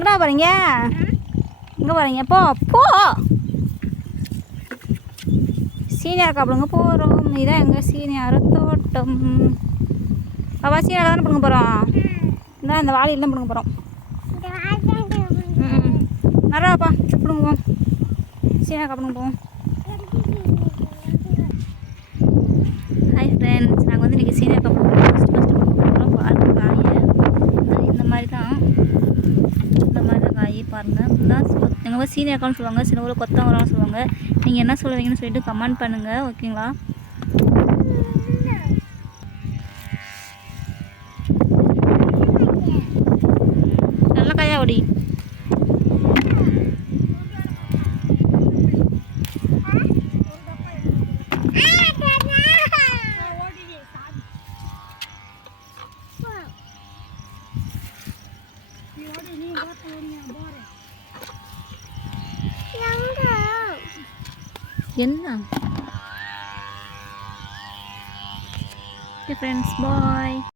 எங்கடா போகிறீங்க எங்கே போகிறீங்க போ போ. சீனியர் காப்பிடுங்க போகிறோம் இதான் எங்கள் சீனியர் தோட்டம். பாப்பா சீனியர் தானே பிடுங்க போகிறோம் இதான் இந்த வாளியில் தான் பிடுங்க போகிறோம் ம் நிறையாப்பா பிடுங்க போவோம் சீனியர் காப்பிடுங்க போவோம் ஹாய் ஃப்ரெண்ட்ஸ் நாங்கள் வந்து இன்றைக்கி சீனியர் கப் ஃபஸ்ட்டு ஃபஸ்ட்டு போகிறோம் பாருங்க காயை இந்த- இந்த மாதிரி தான் இந்த மாதிரி தான் காய் பாருங்கள் தான் எங்கள் ஊர் சீனியர் அக்கான்னு சொல்லுவாங்க சில ஊரில் கொத்தவரம்னு சொல்லுவாங்க. நீங்கள் என்ன சொல்லுவீங்கன்னு சொல்லிட்டு கமெண்ட் பண்ணுங்கள் ஓகேங்களா நல்ல காயா ஒடி. Yan lang. Okay, friends. Bye!